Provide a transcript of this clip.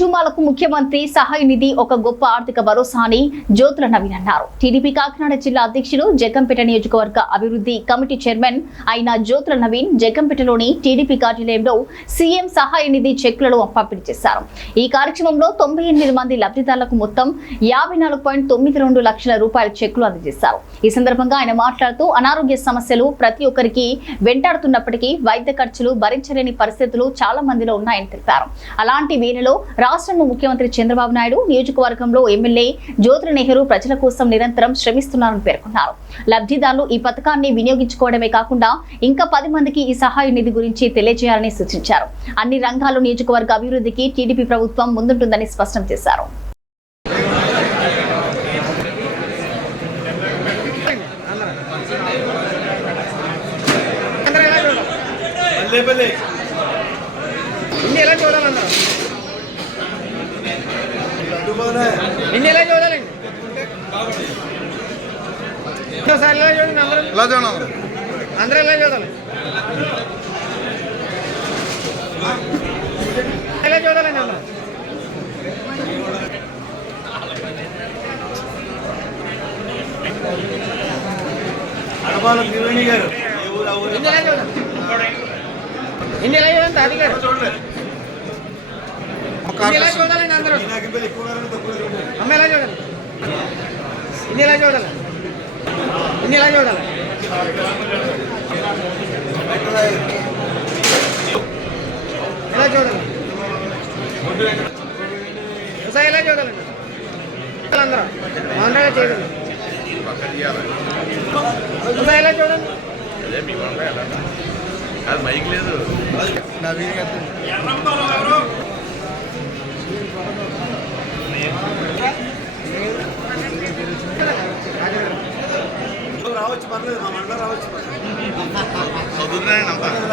కుటుంబాలకు ముఖ్యమంత్రి సహాయ నిధి ఒక గొప్ప ఆర్థిక భరోసా అని జ్యోతుల నవీన్ అన్నారు. టీడీపీ కాకినాడ జిల్లా అధ్యక్షులు, జగ్గంపేట నియోజకవర్గ అభివృద్ధి కమిటీ చైర్మన్ అయిన జ్యోతుల నవీన్ జగ్గంపేటలోని టీడీపీ కార్యాలయంలో సీఎం సహాయ నిధి చెక్కులను పంపిణీ చేశారు. ఈ కార్యక్రమంలో 98 మంది లబ్ధిదారులకు మొత్తం 54.92 లక్షల రూపాయల చెక్కులు అందజేశారు. ఈ సందర్భంగా ఆయన మాట్లాడుతూ అనారోగ్య సమస్యలు ప్రతి ఒక్కరికి వెంటాడుతున్నప్పటికీ వైద్య ఖర్చులు భరించలేని పరిస్థితులు చాలా మందిలో ఉన్నాయని తెలిపారు. అలాంటి వేళలో రాష్ట్ర ముఖ్యమంత్రి చంద్రబాబు నాయుడు నియోజకవర్గంలో ఎమ్మెల్యే జ్యోతుల నెహ్రూ ప్రజల కోసం నిరంతరం శ్రమిస్తున్నారని పేర్కొన్నారు. లబ్ధిదారులు ఈ పథకాన్ని వినియోగించుకోవడమే కాకుండా ఇంకా 10 మందికి ఈ సహాయ నిధి గురించి తెలియజేయాలని సూచించారు. అన్ని రంగాల్లో నియోజకవర్గ అభివృద్ధికి టీడీపీ ప్రభుత్వం ముందుంటుందని స్పష్టం చేశారు. ఎలా చూడాలండి అందరూ ఎలా చూడాలి ఎలా చూడాలండి అందరూ ఇన్ని ఎలా చూడండి అది గారు ఎలా చూడాలండి అందరూ అమ్మ ఎలా చూడాలి ఇన్ని ఎలా చూడాలి ఇన్ని ఎలా చూడాలి ఎలా చూడాలి ఎలా చూడాలండి అందరూ బాగుండగా చేయగలరు ఎలా చూడండి మైక్ లేదు రావచ్చు పర్లేదు మా మండలం రావచ్చు చదువుతున్నాయండి అంతా